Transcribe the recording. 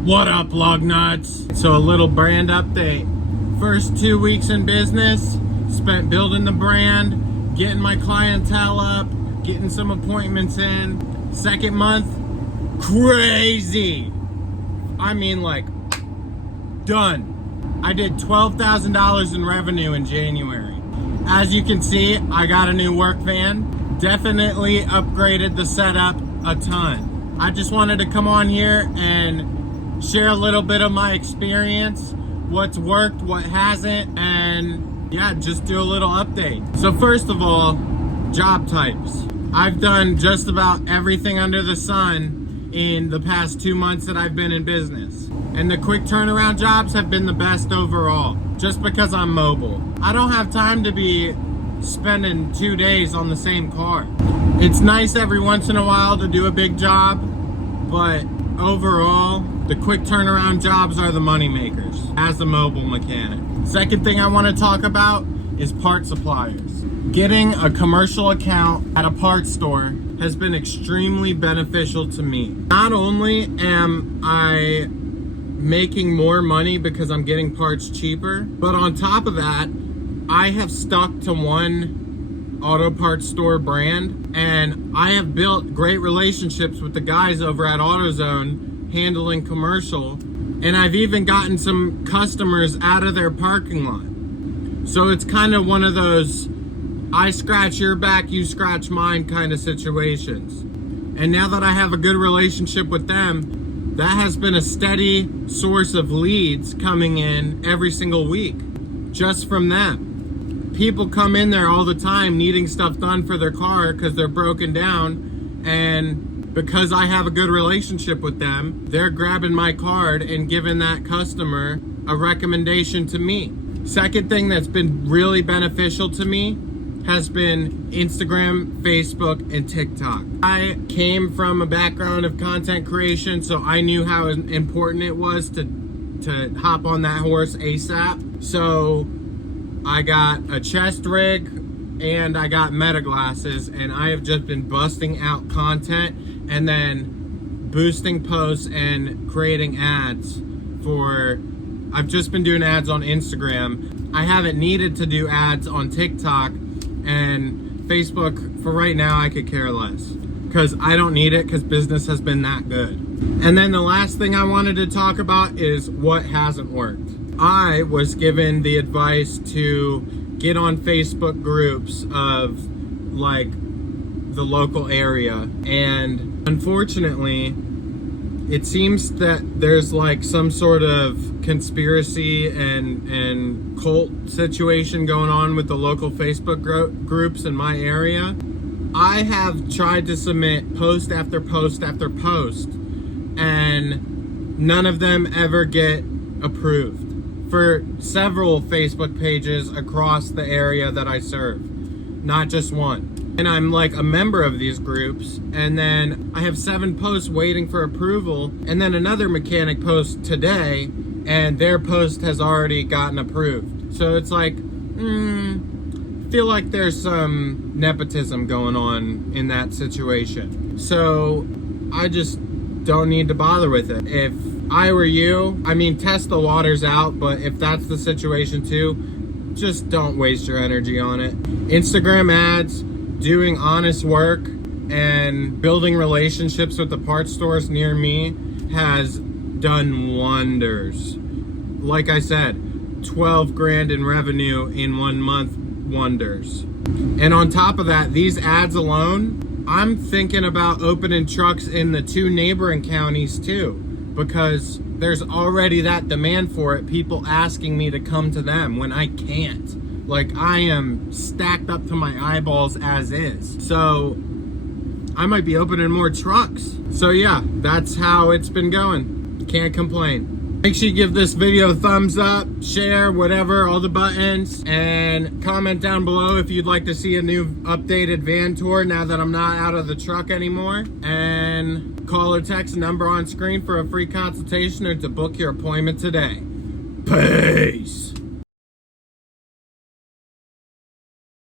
What up, lug nuts? So a little brand update. First 2 weeks in business, spent building the brand, getting my clientele up, getting some appointments in. Second month, crazy. I mean, like, done. I did $12,000 in revenue in January. As you can see, I got a new work van. Definitely upgraded the setup a ton. I just wanted to come on here and share a little bit of my experience, what's worked, what hasn't, and yeah, just do a little update. So first of all, job types. I've done just about everything under the sun in the past 2 months that I've been in business. And the quick turnaround jobs have been the best overall, just because I'm mobile. I don't have time to be spending 2 days on the same car. It's nice every once in a while to do a big job, but overall, the quick turnaround jobs are the money makers as a mobile mechanic. Second thing I want to talk about is part suppliers. Getting a commercial account at a parts store has been extremely beneficial to me. Not only am I making more money because I'm getting parts cheaper, but on top of that, I have stuck to one auto parts store brand, and I have built great relationships with the guys over at AutoZone handling commercial, and I've even gotten some customers out of their parking lot. So it's kind of one of those I scratch your back, you scratch mine kind of situations. And now that I have a good relationship with them, that has been a steady source of leads coming in every single week just from them. People come in there all the time needing stuff done for their car because they're broken down, and because I have a good relationship with them, they're grabbing my card and giving that customer a recommendation to me. Second thing that's been really beneficial to me has been Instagram, Facebook, and TikTok. I came from a background of content creation, so I knew how important it was to hop on that horse ASAP. So I got a chest rig and I got Meta glasses, and I have just been busting out content and then boosting posts and creating ads I've just been doing ads on Instagram. I haven't needed to do ads on TikTok and Facebook. For right now, I could care less because I don't need it because business has been that good. And then the last thing I wanted to talk about is what hasn't worked. I was given the advice to get on Facebook groups of like the local area, and unfortunately it seems that there's like some sort of conspiracy and cult situation going on with the local Facebook groups in my area. I have tried to submit post after post after post, and none of them ever get approved for several Facebook pages across the area that I serve, not just one. And I'm like a member of these groups, and then I have 7 posts waiting for approval, and then another mechanic post today, and their post has already gotten approved. So it's like, I feel like there's some nepotism going on in that situation. So I just don't need to bother with it. If I were you, I mean, test the waters out, but if that's the situation too, just don't waste your energy on it. Instagram ads, doing honest work, and building relationships with the parts stores near me has done wonders. Like I said, 12 grand in revenue in 1 month, wonders. And on top of that, these ads alone, I'm thinking about opening trucks in the 2 neighboring counties too, because there's already that demand for it, people asking me to come to them when I can't. Like, I am stacked up to my eyeballs as is. So I might be opening more trucks. So yeah, that's how it's been going. Can't complain. Make sure you give this video a thumbs up, share, whatever, all the buttons, and comment down below if you'd like to see a new updated van tour now that I'm not out of the truck anymore. And call or text the number on screen for a free consultation or to book your appointment today. Peace.